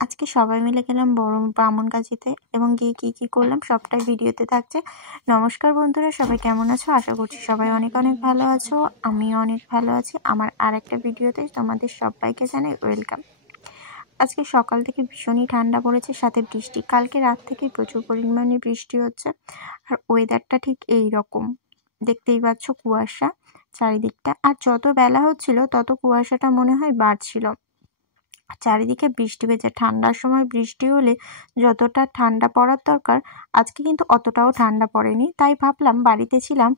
আজকে সবাই মিলে গেলাম বড় ব্রাহ্মণগাছিতে এবং গিয়ে কি কি করলাম সবটাই ভিডিওতে থাকছে। নমস্কার বন্ধুরা, সবাই কেমন আছো? আশা করছি সবাই অনেক অনেক ভালো আছো। আমিও অনেক ভালো আছি। আমার আর একটা ভিডিওতে তোমাদের সবাইকে জানাই ওয়েলকাম। আজকে সকাল থেকে ভীষণই ঠান্ডা পড়েছে, সাথে বৃষ্টি। কালকে রাত থেকে প্রচুর পরিমাণে বৃষ্টি হচ্ছে, আর ওয়েদারটা ঠিক এই রকম। দেখতেই পাচ্ছ কুয়াশা চারিদিকটা, আর যত বেলা হচ্ছিল তত কুয়াশাটা মনে হয় বাড়ছিল। চারিদিকে বৃষ্টি ভেজা। ঠান্ডার সময় বৃষ্টি হলে যতটা ঠান্ডা পড়ার দরকার, আজকে কিন্তু অতটাও ঠান্ডা পড়েনি। তাই ভাবলাম, বাড়িতে ছিলাম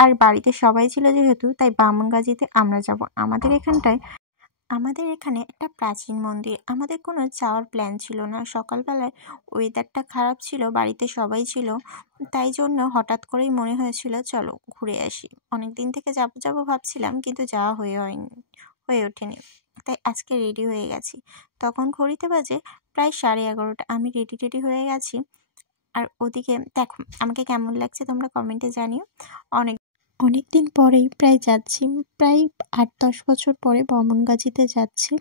আর বাড়িতে সবাই ছিল যেহেতু, তাই ব্রাহ্মণগাছিতে আমরা যাব। আমাদের এখানে একটা প্রাচীন মন্দির। আমাদের কোনো যাওয়ার প্ল্যান ছিল না। সকালবেলায় ওয়েদারটা খারাপ ছিল, বাড়িতে সবাই ছিল, তাই জন্য হঠাৎ করেই মনে হয়েছিল চলো ঘুরে আসি। অনেক দিন থেকে যাবো ভাবছিলাম, কিন্তু যাওয়া হয়ে ওঠেনি। তাই আজকে রেডি হয়ে গেছি। তখন ঘড়িতে বাজে প্রায় 11:30। আমি রেডি হয়ে গেছি। আর ওদিকে দেখো আমাকে কেমন লাগছে তোমরা কমেন্টে জানিও। অনেক দিন পরেই প্রায় যাচ্ছি, প্রায় 8-10 বছর পরে ব্রাহ্মণগাছিতে যাচ্ছি।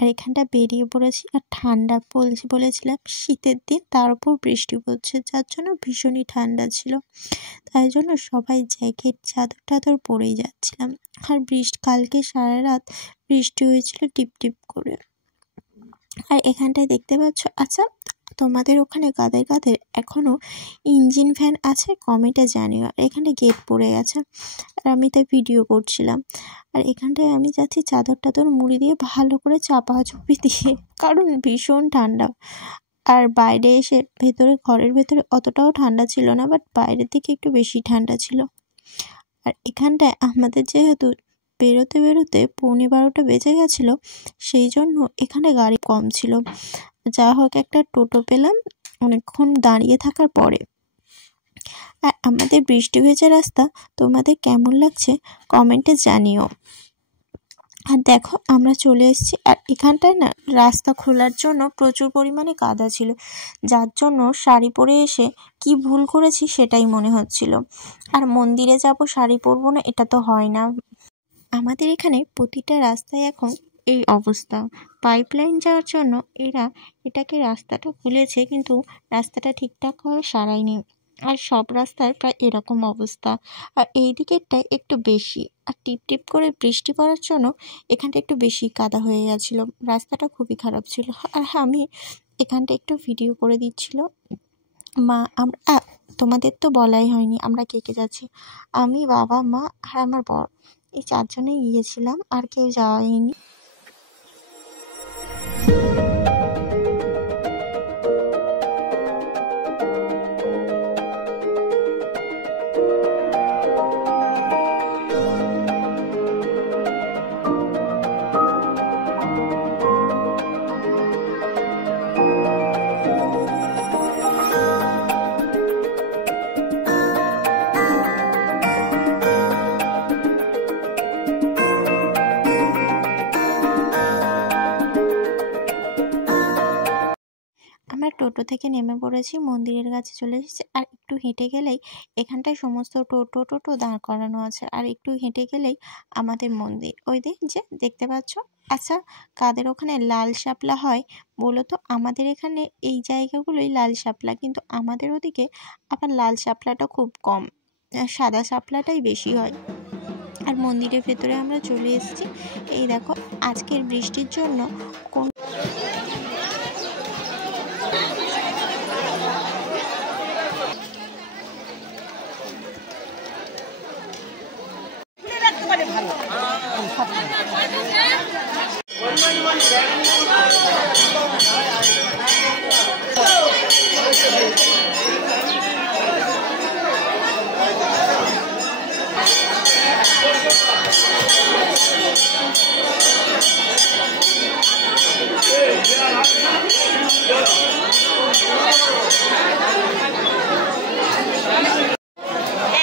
আর এখানটা বেরিয়ে পড়েছি। আর ঠান্ডা বলেছিলাম শীতের দিন, তার উপর বৃষ্টি পড়ছে, যার জন্য ভীষণই ঠান্ডা ছিল। তাই জন্য সবাই জ্যাকেট চাদর টাদর পরেই যাচ্ছিলাম। আর কালকে সারা রাত বৃষ্টি হয়েছিল টিপ টিপ করে। আর এখানটায় দেখতে পাচ্ছ, আচ্ছা তোমাদের ওখানে কাদের এখনো ইঞ্জিন ফ্যান আছে কমেন্টে জানিও। আর এখানে গেট পড়ে গেছে, আর আমি তাই ভিডিও করছিলাম। আর এখানটায় আমি যাচ্ছি চাদর টাদর মুড়ি দিয়ে ভালো করে চাপাচুপি দিয়ে, কারণ ভীষণ ঠান্ডা। আর বাইরে এসে ঘরের ভেতরে অতটাও ঠান্ডা ছিল না, বাট বাইরের দিকে একটু বেশি ঠান্ডা ছিল। আর এখানটায় আমাদের যেহেতু বেরোতে 11:45 বেজে গেছিল, সেই জন্য এখানে গাড়ি কম ছিল। যা হোক একটা টোটো পেলাম অনেকক্ষণ দাঁড়িয়ে থাকার পরে। আর আমাদের বৃষ্টি ভেজা রাস্তা তোমাদের কেমন লাগছে কমেন্টে জানিও। আর দেখো আমরা চলে এসেছি। আর এখানটায় না রাস্তা খোলার জন্য প্রচুর পরিমাণে কাদা ছিল, যার জন্য শাড়ি পরে এসে কি ভুল করেছি সেটাই মনে হচ্ছিল। আর মন্দিরে যাব শাড়ি পরবো না, এটা তো হয় না। আমাদের এখানে প্রতিটা রাস্তায় এখন এই অবস্থা। পাইপলাইন যাওয়ার জন্য এটাকে রাস্তাটা খুলেছে, কিন্তু রাস্তাটা ঠিকঠাকভাবে সারায়নি। আর সব রাস্তায় প্রায় এরকম অবস্থা। আর এই দিকেরটায় একটু বেশি। আর টিপ টিপ করে বৃষ্টি পড়ার জন্য এখানটা একটু বেশি কাদা হয়ে গেছিল। রাস্তাটা খুবই খারাপ ছিল। আর আমি এখানটা একটু ভিডিও করে দিচ্ছিল। আমরা তোমাদের তো বলাই হয়নি আমরা কে যাচ্ছি। আমি, বাবা, মা আর আমার বর, এই 4 জনেই গিয়েছিলাম, আর কেউ যাওয়াইনি। আমরা টোটো থেকে নেমে পড়েছি, মন্দিরের কাছে চলে এসেছি। আর একটু হেঁটে গেলেই এখানটায় সমস্ত টোটো দাঁড় করানো আছে। আর একটু হেঁটে গেলেই আমাদের মন্দির। ওই যে দেখতে পাচ্ছ। আচ্ছা, কাদের ওখানে লাল শাপলা হয় বলো তো? আমাদের এখানে এই জায়গাগুলোই লাল শাপলা, কিন্তু আমাদের ওদিকে আবার লাল শাপলাটা খুব কম, সাদা শাপলাটাই বেশি হয়। আর মন্দিরের ভেতরে আমরা চলে এসেছি। এই দেখো আজকের বৃষ্টির জন্য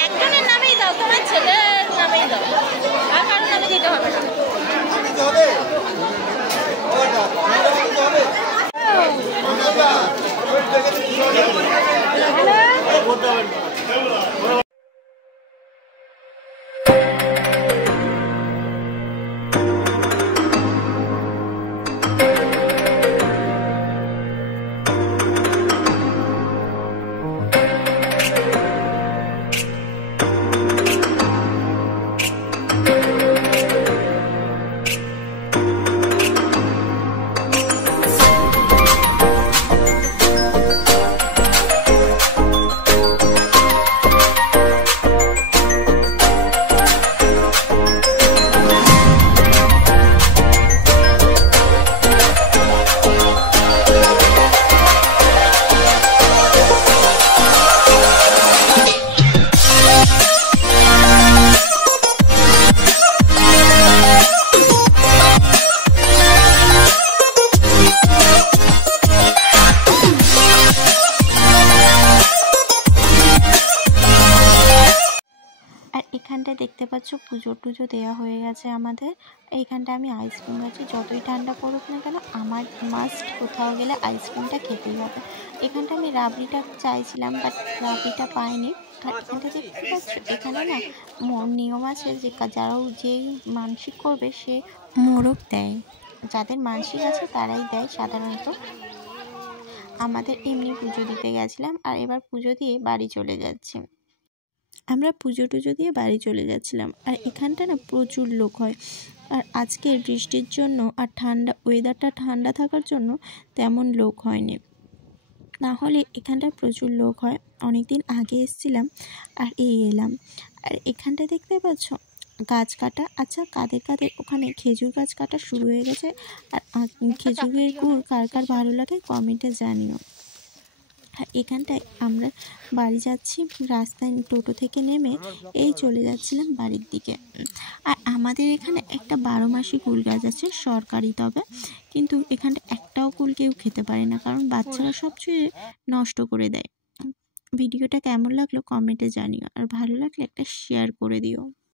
একজনের নামেই দাও, তোমার ছেলের নামেই দাও, আর কারোর নামে দিতে হবে না। দেখতে পাচ্ছ পুজো টুজো দেওয়া হয়ে গেছে আমাদের। এইখানটা আমি আইসক্রিম খাচ্ছি। যতই ঠান্ডা পড়ুক না কেন আমার মাস্ট কোথাও গেলে আইসক্রিমটা খেতেই হবে। এখানটা আমি রাবড়িটা চাইছিলাম, বাট রাবড়িটা পাইনি। আর এখানটা দেখতে পাচ্ছ, এখানে না নিয়ম আছে যে যেই মানসিক করবে সে মোরগ দেয়। যাদের মানসিক আছে তারাই দেয় সাধারণত। আমাদের এমনি পুজো দিতে গেছিলাম, আর এবার পুজো দিয়ে বাড়ি চলে যাচ্ছি। আমরা পুজো টুজো দিয়ে বাড়ি চলে যাচ্ছিলাম। আর এখানটা না প্রচুর লোক হয়। আর আজকে বৃষ্টির জন্য আর ওয়েদারটা ঠান্ডা থাকার জন্য তেমন লোক হয়নি, না হলে এখানটায় প্রচুর লোক হয়। অনেক দিন আগে এসেছিলাম আর এলাম। আর এখানটায় দেখতে পাচ্ছ গাছ কাটা। আচ্ছা, কাদের কাদের ওখানে খেজুর গাছ কাটা শুরু হয়ে গেছে? আর খেজুরের গুড় কার কার ভালো লাগে কমেন্টে জানিও। আর এখানটায় আমরা বাড়ি যাচ্ছি, রাস্তায় টোটো থেকে নেমে এই চলে যাচ্ছিলাম বাড়ির দিকে। আর আমাদের এখানে একটা 12 মাসি কুল গাছ আছে, সরকারি, তবে কিন্তু এখানটা একটাও কুল কেউ খেতে পারে না, কারণ বাচ্চারা সব ছুঁয়ে নষ্ট করে দেয়। ভিডিওটা কেমন লাগলো কমেন্টে জানিও, আর ভালো লাগলে একটা শেয়ার করে দিও।